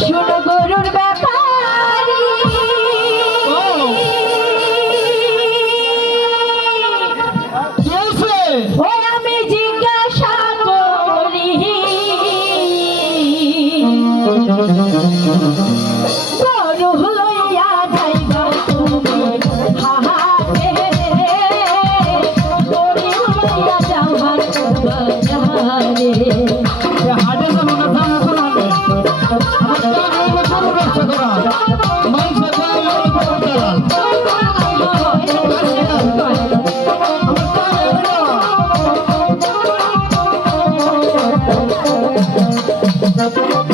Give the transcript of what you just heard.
শোনো গরুর ব্যাপারি ও আমি জিজ্ঞাসা করি। গরু লইয়া যাইবা তুমি হাহাতে গরু লইয়া যাওয়া বাজারে তুমি